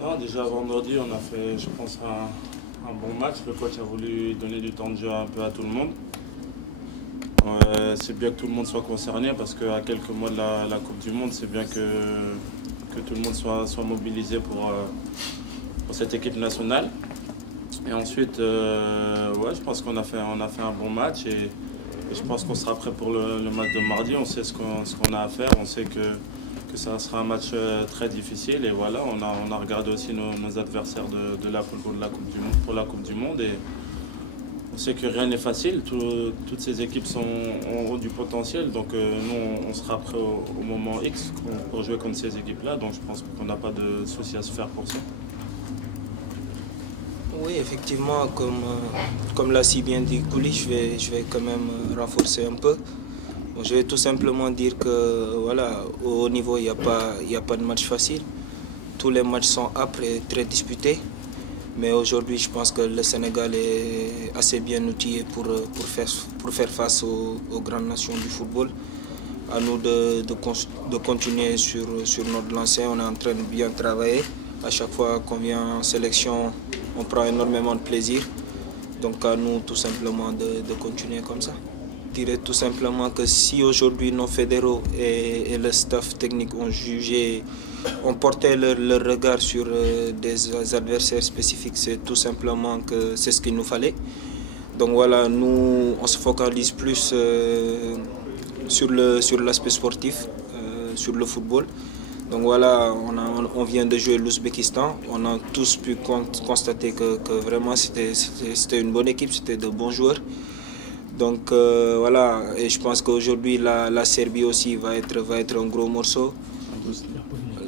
Non, déjà vendredi, on a fait, je pense, un bon match. Le coach a voulu donner du temps de jeu un peu à tout le monde. C'est bien que tout le monde soit concerné parce qu'à quelques mois de la Coupe du Monde, c'est bien que tout le monde soit mobilisé pour cette équipe nationale. Et ensuite, ouais, je pense qu'on a fait un bon match et je pense qu'on sera prêt pour le match de mardi. On sait ce qu'on a à faire. On sait que ça sera un match très difficile. Et voilà, on a regardé aussi nos adversaires de la poule pour la Coupe du Monde. Et on sait que rien n'est facile. Toutes ces équipes ont du potentiel. Donc nous, on sera prêt au moment X pour jouer contre ces équipes-là. Donc je pense qu'on n'a pas de souci à se faire pour ça. Oui, effectivement, comme l'a si bien dit Kouli, je vais quand même renforcer un peu. Bon, je vais tout simplement dire que voilà, au haut niveau, il y a pas de match facile. Tous les matchs sont âpres et très disputés. Mais aujourd'hui, je pense que le Sénégal est assez bien outillé pour faire face aux grandes nations du football. À nous de continuer sur notre lancée. On est en train de bien travailler. À chaque fois qu'on vient en sélection, on prend énormément de plaisir. Donc à nous tout simplement de continuer comme ça. Je dirais tout simplement que si aujourd'hui nos fédéraux et le staff technique ont porté leur regard sur des adversaires spécifiques, c'est tout simplement que c'est ce qu'il nous fallait. Donc voilà, nous on se focalise plus sur l'aspect sportif, sur le football. Donc voilà, on vient de jouer l'Ouzbékistan. On a tous pu constater que vraiment c'était une bonne équipe, c'était de bons joueurs. Donc voilà, et je pense qu'aujourd'hui la Serbie aussi va être un gros morceau.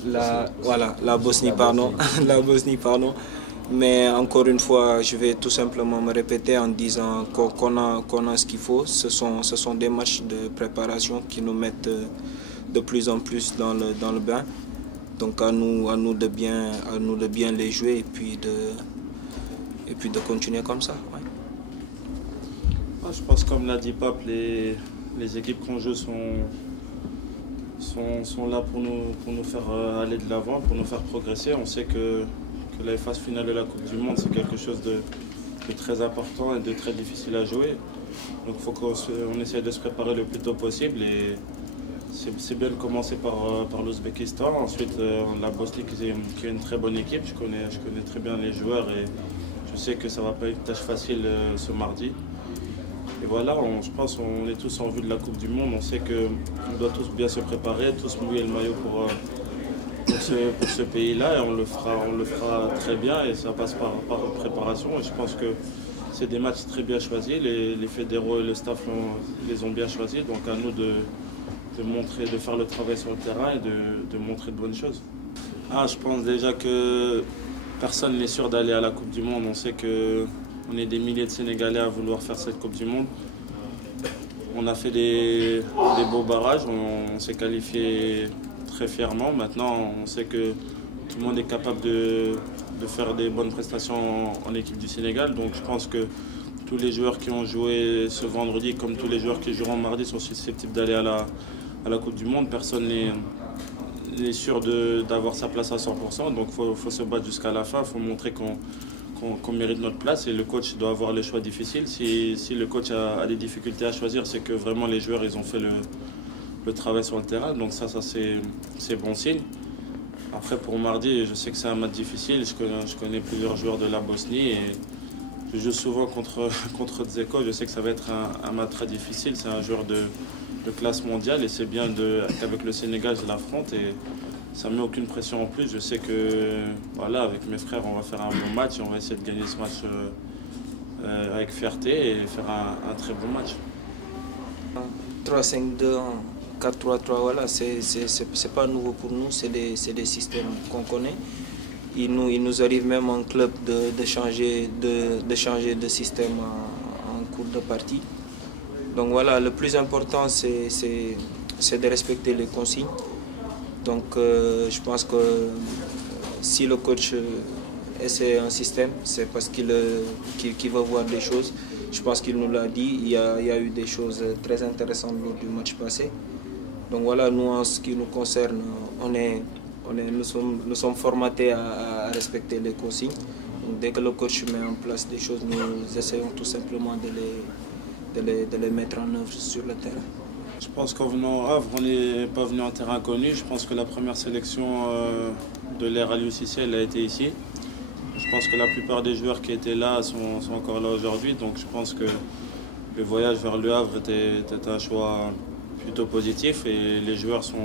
La Bosnie, pardon. La Bosnie, pardon. Mais encore une fois, je vais tout simplement me répéter en disant qu'on a ce qu'il faut. Ce sont des matchs de préparation qui nous mettent de plus en plus dans le bain. Donc à nous de bien les jouer et puis de continuer comme ça. Ouais. Je pense, comme l'a dit Pape, les équipes qu'on joue sont là pour nous faire aller de l'avant, pour nous faire progresser. On sait que la phase finale de la Coupe du Monde, c'est quelque chose de très important et de très difficile à jouer. Donc il faut qu'on essaye de se préparer le plus tôt possible. Et c'est bien de commencer par l'Ouzbékistan. Ensuite, la Bosnie, qui est une très bonne équipe. Je connais très bien les joueurs et je sais que ça ne va pas être une tâche facile ce mardi. Et voilà, je pense qu'on est tous en vue de la Coupe du Monde. On sait qu'on doit tous bien se préparer, tous mouiller le maillot pour ce pays-là. Et on le fera très bien et ça passe par préparation. Et je pense que c'est des matchs très bien choisis. Les fédéraux et le staff les ont bien choisis. Donc à nous de faire le travail sur le terrain et de montrer de bonnes choses. Je pense déjà que personne n'est sûr d'aller à la Coupe du Monde. On sait qu'on est des milliers de Sénégalais à vouloir faire cette Coupe du Monde. On a fait des beaux barrages, on s'est qualifié très fièrement. Maintenant, on sait que tout le monde est capable de faire des bonnes prestations en équipe du Sénégal. Donc je pense que tous les joueurs qui ont joué ce vendredi, comme tous les joueurs qui joueront mardi, sont susceptibles d'aller à la Coupe du Monde. Personne n'est sûr d'avoir sa place à 100%. Donc il faut se battre jusqu'à la fin. Il faut montrer qu'on mérite notre place et le coach doit avoir les choix difficiles. Si le coach a des difficultés à choisir, c'est que vraiment les joueurs ils ont fait le travail sur le terrain. Donc ça c'est bon signe. Après pour mardi, je sais que c'est un match difficile. Je connais plusieurs joueurs de la Bosnie et je joue souvent contre Dzeko. Je sais que ça va être un match très difficile. C'est un joueur de classe mondiale et c'est bien qu'avec le Sénégal je l'affronte et ça ne met aucune pression en plus. Je sais que voilà, avec mes frères on va faire un bon match et on va essayer de gagner ce match avec fierté et faire un très bon match. 3-5-2, 4-3-3, voilà, c'est pas nouveau pour nous, c'est des systèmes qu'on connaît. Il nous arrive même en club de changer de système en cours de partie. Donc voilà, le plus important c'est de respecter les consignes. Donc je pense que si le coach essaie un système, c'est parce qu'il veut voir des choses. Je pense qu'il nous l'a dit, il y a eu des choses très intéressantes lors du match passé. Donc voilà, nous en ce qui nous concerne, on nous sommes formatés à respecter les consignes. Donc, dès que le coach met en place des choses, nous essayons tout simplement de les mettre en œuvre sur le terrain. Je pense qu'en venant au Havre, on n'est pas venu en terrain inconnu. Je pense que la première sélection de l'ère Aliou Cissé, elle a été ici. Je pense que la plupart des joueurs qui étaient là sont encore là aujourd'hui. Donc je pense que le voyage vers le Havre était un choix plutôt positif et les joueurs sont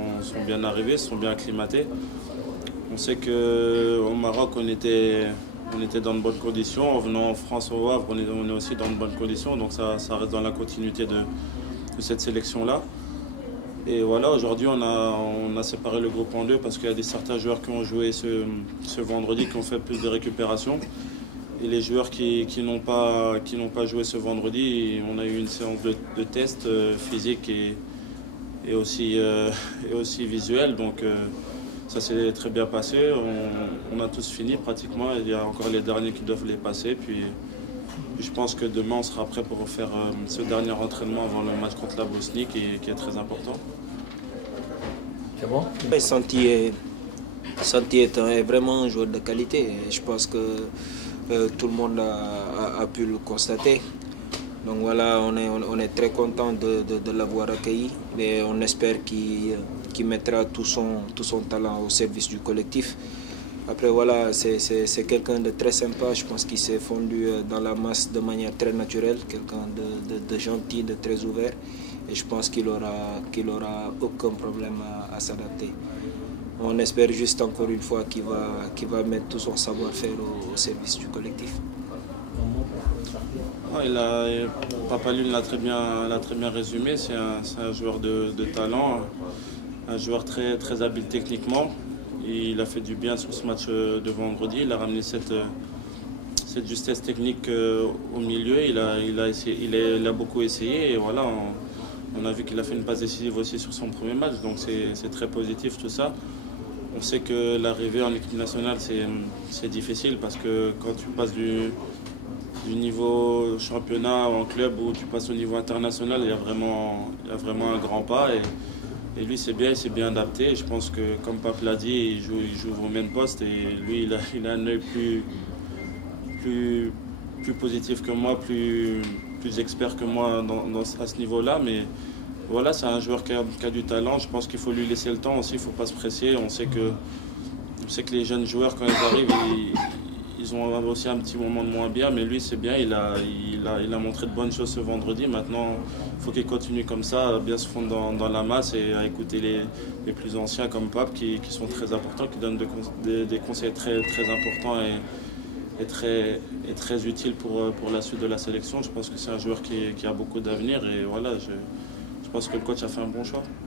bien arrivés, sont bien acclimatés. On sait qu'au Maroc, on était dans de bonnes conditions. En venant en France au Havre, on est aussi dans de bonnes conditions. Donc ça reste dans la continuité de cette sélection-là. Et voilà, aujourd'hui, on a séparé le groupe en deux parce qu'il y a certains joueurs qui ont joué ce vendredi, qui ont fait plus de récupération. Et les joueurs qui n'ont pas joué ce vendredi, on a eu une séance de tests physiques et aussi visuels. Donc ça s'est très bien passé. On a tous fini pratiquement. Il y a encore les derniers qui doivent les passer. Puis je pense que demain, on sera prêt pour faire ce dernier entraînement avant le match contre la Bosnie qui est très important. C'est bon? Santi est vraiment un joueur de qualité. Et je pense que tout le monde a pu le constater. Donc voilà, on est très content de l'avoir accueilli. Et on espère qu'il mettra tout son talent au service du collectif. Après voilà, c'est quelqu'un de très sympa, je pense qu'il s'est fondu dans la masse de manière très naturelle, quelqu'un de gentil, de très ouvert, et je pense qu'il aura aucun problème à s'adapter. On espère juste encore une fois qu'il va mettre tout son savoir-faire au service du collectif. Papa Lune l'a très bien résumé, c'est un joueur de talent, un joueur très habile techniquement. Il a fait du bien sur ce match de vendredi. Il a ramené cette justesse technique au milieu. Il a beaucoup essayé. Et voilà, on a vu qu'il a fait une passe décisive aussi sur son premier match. Donc c'est très positif tout ça. On sait que l'arrivée en équipe nationale, c'est difficile parce que quand tu passes du niveau championnat en club où tu passes au niveau international, il y a vraiment un grand pas. Et lui, il s'est bien adapté. Je pense que, comme Pape l'a dit, il joue au même poste. Et lui, il a un œil plus positif que moi, plus expert que moi à ce niveau-là. Mais voilà, c'est un joueur qui a du talent. Je pense qu'il faut lui laisser le temps aussi. Il ne faut pas se presser. On sait que les jeunes joueurs, quand ils arrivent, ils ont aussi un petit moment de moins bien. Mais lui, c'est bien. Il a montré de bonnes choses ce vendredi. Maintenant, il faut qu'il continue comme ça, à bien se fondre dans la masse et à écouter les plus anciens comme Pape qui sont très importants, qui donnent des conseils très importants et très utiles pour la suite de la sélection. Je pense que c'est un joueur qui a beaucoup d'avenir et voilà, je pense que le coach a fait un bon choix.